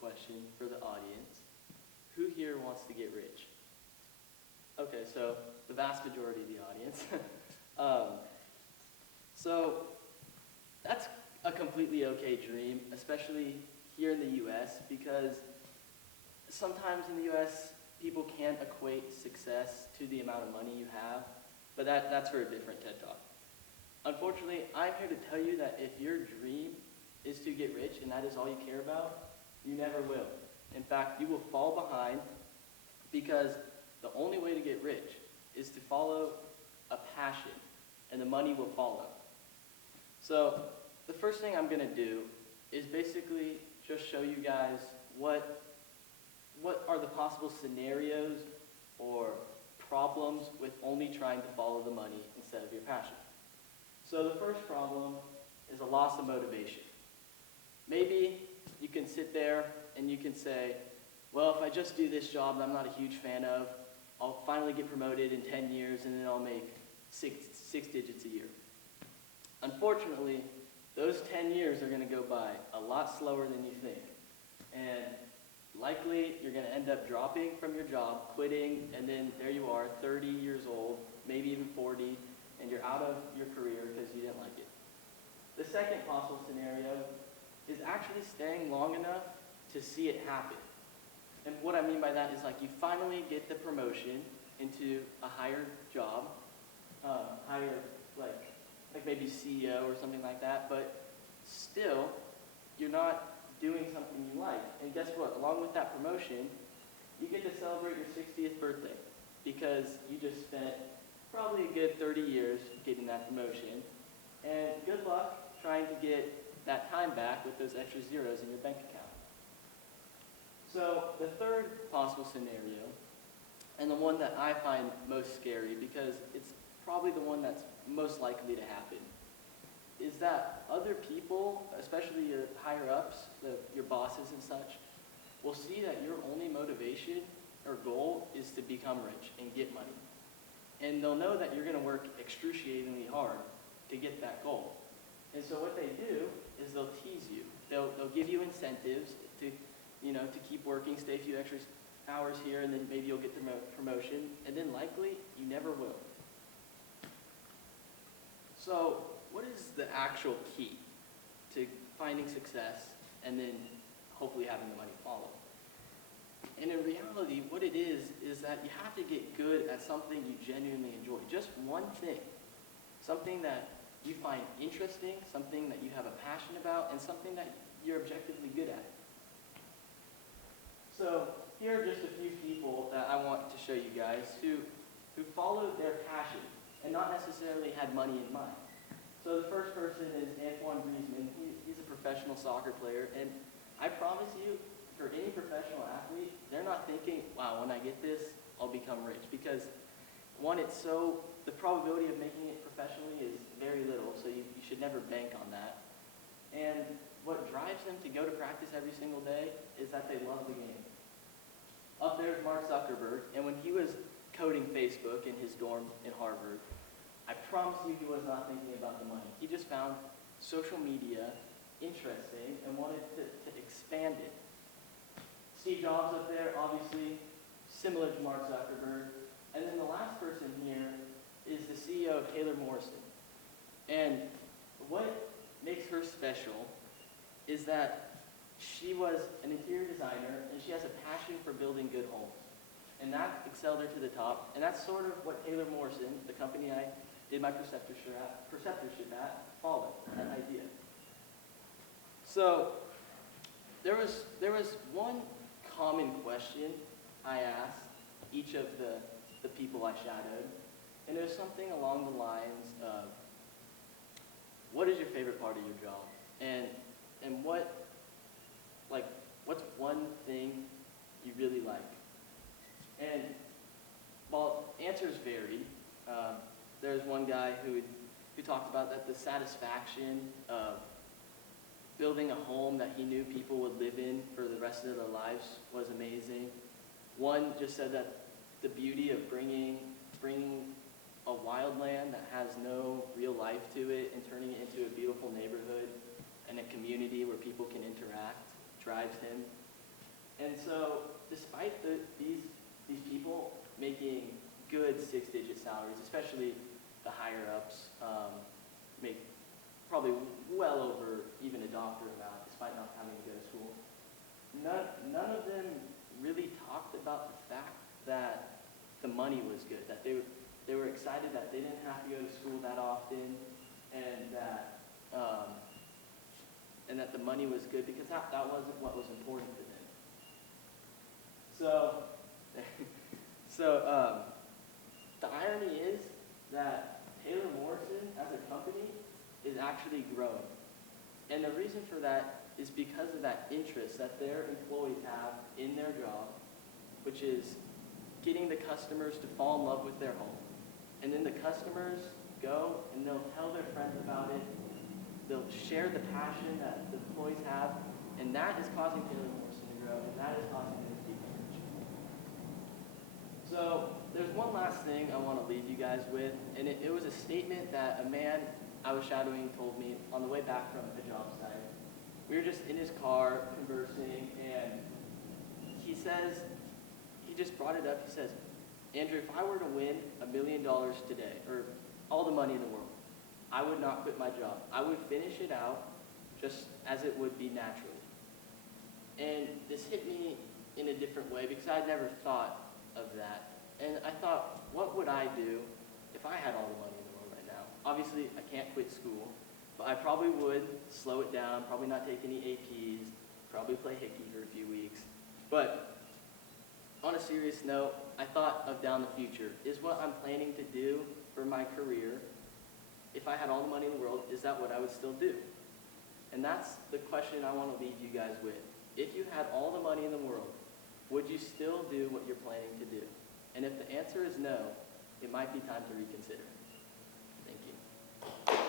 question for the audience. Who here wants to get rich? Okay, so the vast majority of the audience. So that's a completely okay dream, especially here in the US, because sometimes in the US, people can't equate success to the amount of money you have, but that's for a different TED Talk. Unfortunately, I'm here to tell you that if your dream is to get rich and that is all you care about, you never will. In fact, you will fall behind because the only way to get rich is to follow a passion, and the money will follow. So the first thing I'm going to do is basically just show you guys what are the possible scenarios or problems with only trying to follow the money instead of your passion. So the first problem is a loss of motivation. Maybe you can sit there and you can say, well, if I just do this job that I'm not a huge fan of, I'll finally get promoted in 10 years and then I'll make six digits a year. Unfortunately, those 10 years are going to go by a lot slower than you think. And likely, you're going to end up dropping from your job, quitting, and then there you are, 30 years old, maybe even 40, and you're out of your career because you didn't like it. The second possible scenario is actually staying long enough to see it happen. And what I mean by that is, like, you finally get the promotion into a higher job, higher, like maybe CEO or something like that, but still, you're not doing something you like. And guess what? Along with that promotion, you get to celebrate your 60th birthday because you just spent probably a good 30 years getting that promotion. And good luck trying to get that time back with those extra zeros in your bank account. So the third possible scenario, and the one that I find most scary because it's probably the one that's most likely to happen, is that other people, especially your higher-ups, your bosses and such, will see that your only motivation or goal is to become rich and get money. And they'll know that you're going to work excruciatingly hard to get that goal. And so what they do is they'll tease you. They'll give you incentives to keep working, stay a few extra hours here, and then maybe you'll get the promotion, and then likely you never will. So what is the actual key to finding success and then hopefully having the money follow? And in reality, what it is that you have to get good at something you genuinely enjoy. Just one thing. Something that you find interesting, something that you have a passion about, and something that you're objectively good at. So here are just a few people that I want to show you guys who followed their passion and not necessarily had money in mind. So the first person is Antoine Griezmann. He's a professional soccer player, and I promise you, for any professional athlete, they're not thinking, wow, when I get this, I'll become rich. Because one, the probability of making it professionally is very little, so you should never bank on that. And what drives them to go to practice every single day is that they love the game. Up there is Mark Zuckerberg, and when he was coding Facebook in his dorm in Harvard, I promise you he was not thinking about the money. He just found social media interesting and wanted to expand it. Steve Jobs up there, obviously, similar to Mark Zuckerberg. And then the last person here is the CEO of Taylor Morrison. And what makes her special is that she was an interior designer, and she has a passion for building good homes. And that excelled her to the top. And that's sort of what Taylor Morrison, the company I did my preceptorship at, followed, that idea. So there was one common question I asked each of the people I shadowed, and it was something along the lines of, what is your favorite part of your job? And what's one thing you really like? And while answers varied, there's one guy who talked about that the satisfaction of building a home that he knew people would live in for the rest of their lives was amazing. One just said that the beauty of bringing a wildland that has no real life to it and turning it into a beautiful neighborhood and a community where people can interact drives him. And so despite these people making good six-digit salaries, especially the higher ups, make probably well over even a doctor amount despite not having to go to school. None of them really talked about the fact that the money was good, that they were excited that they didn't have to go to school that often, and that the money was good because that wasn't what was important to them. So, the irony is that Taylor Morrison as a company is actually growing. And the reason for that is because of that interest that their employees have in their job, which is getting the customers to fall in love with their home. And then the customers go and they'll tell their friends about it. They'll share the passion that the employees have, and that is causing Taylor Morrison to grow, and that is causing them to keep rich. So there's one last thing I want to leave you guys with, and it was a statement that a man I was shadowing told me on the way back from a job site. We were just in his car conversing, and he just brought it up. He says, Andrew, if I were to win $1 million today, or all the money in the world, I would not quit my job. I would finish it out just as it would be naturally. And this hit me in a different way because I'd never thought of that. And I thought, what would I do if I had all the money in the world right now? Obviously, I can't quit school, but I probably would slow it down, probably not take any APs, probably play hickey for a few weeks. But on a serious note, I thought of down the future. Is what I'm planning to do for my career, if I had all the money in the world, is that what I would still do? And that's the question I want to leave you guys with. If you had all the money in the world, would you still do what you're planning to do? And if the answer is no, it might be time to reconsider. Thank you.